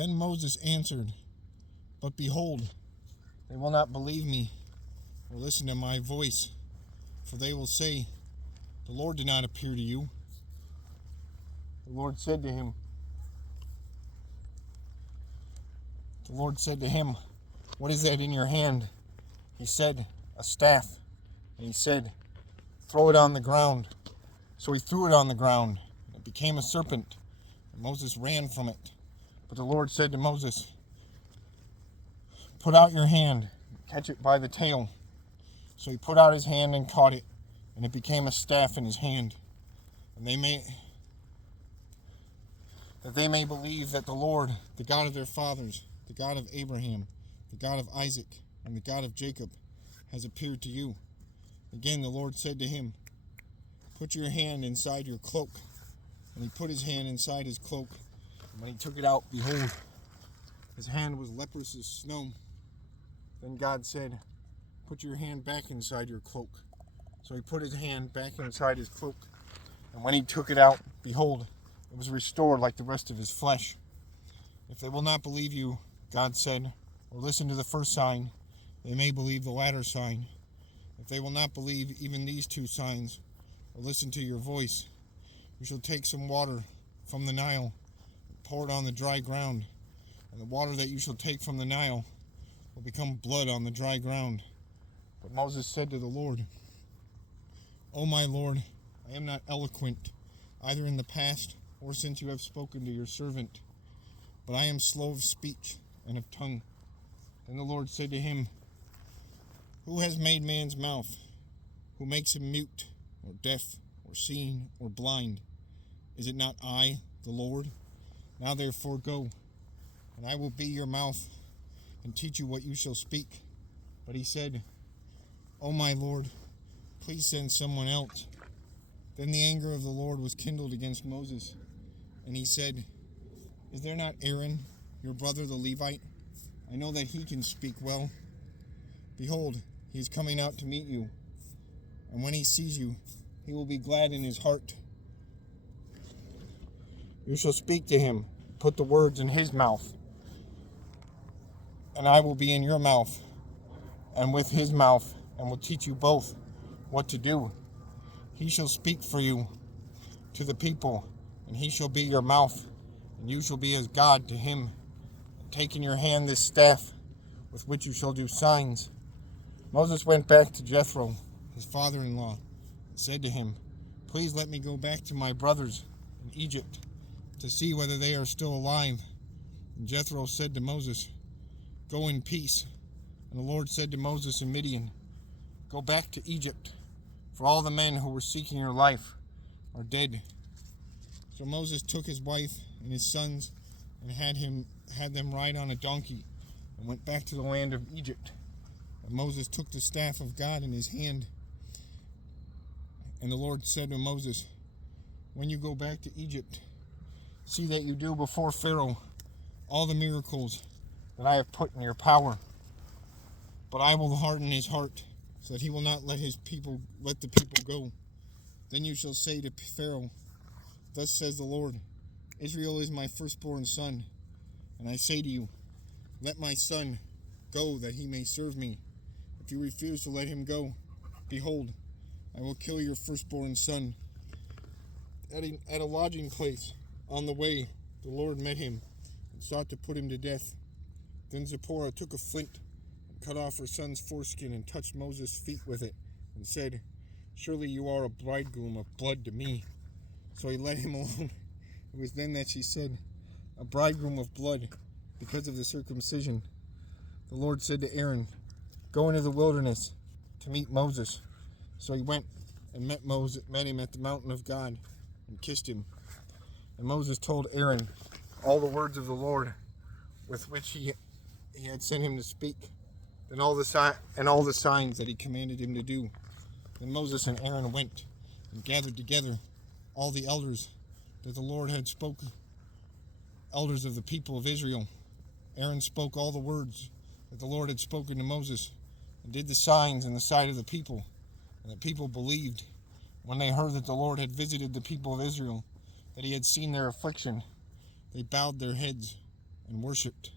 Then Moses answered, But behold, they will not believe me or listen to my voice, for they will say, The Lord did not appear to you. The Lord said to him, What is that in your hand? He said, A staff. And he said, Throw it on the ground. So he threw it on the ground, and it became a serpent, and Moses ran from it. But the Lord said to Moses, Put out your hand, and catch it by the tail. So he put out his hand and caught it, and it became a staff in his hand. And that they may believe that the Lord, the God of their fathers, the God of Abraham, the God of Isaac, and the God of Jacob, has appeared to you. Again the Lord said to him, Put your hand inside your cloak. And he put his hand inside his cloak. And when he took it out, behold, his hand was leprous as snow. Then God said, Put your hand back inside your cloak. So he put his hand back inside his cloak. And when he took it out, behold, it was restored like the rest of his flesh. If they will not believe you, God said, or listen to the first sign, they may believe the latter sign. If they will not believe even these two signs, or listen to your voice, you shall take some water from the Nile, and pour it on the dry ground, and the water that you shall take from the Nile will become blood on the dry ground. But Moses said to the Lord, O my Lord, I am not eloquent, either in the past or since you have spoken to your servant, but I am slow of speech and of tongue. Then the Lord said to him, Who has made man's mouth? Who makes him mute, or deaf, or seen, or blind? Is it not I, the Lord? Now therefore go, and I will be your mouth, and teach you what you shall speak. But he said, O my Lord, please send someone else. Then the anger of the Lord was kindled against Moses, and he said, Is there not Aaron, your brother the Levite? I know that he can speak well. Behold, he is coming out to meet you, and when he sees you, he will be glad in his heart. You shall speak to him, put the words in his mouth, and I will be in your mouth, and with his mouth, and will teach you both what to do. He shall speak for you to the people, and he shall be your mouth, and you shall be as God to him. And take in your hand this staff, with which you shall do signs. Moses went back to Jethro, his father-in-law, and said to him, Please let me go back to my brothers in Egypt, to see whether they are still alive. And Jethro said to Moses, Go in peace. And the Lord said to Moses in Midian, Go back to Egypt, for all the men who were seeking your life are dead. So Moses took his wife and his sons and had them ride on a donkey and went back to the land of Egypt. And Moses took the staff of God in his hand. And the Lord said to Moses, When you go back to Egypt, see that you do before Pharaoh all the miracles that I have put in your power. But I will harden his heart, so that he will not let the people go. Then you shall say to Pharaoh, Thus says the Lord, Israel is my firstborn son, and I say to you, Let my son go, that he may serve me. If you refuse to let him go, behold, I will kill your firstborn son. At a lodging place on the way, the Lord met him and sought to put him to death. Then Zipporah took a flint and cut off her son's foreskin and touched Moses' feet with it and said, Surely you are a bridegroom of blood to me. So he let him alone. It was then that she said, A bridegroom of blood, because of the circumcision. The Lord said to Aaron, Go into the wilderness to meet Moses. So he went and met him at the mountain of God and kissed him. And Moses told Aaron all the words of the Lord with which he had sent him to speak, and all the signs that he commanded him to do. Then Moses and Aaron went and gathered together all the elders that the Lord had spoken, elders of the people of Israel. Aaron spoke all the words that the Lord had spoken to Moses, and did the signs in the sight of the people, and the people believed. When they heard that the Lord had visited the people of Israel, that he had seen their affliction, they bowed their heads and worshipped.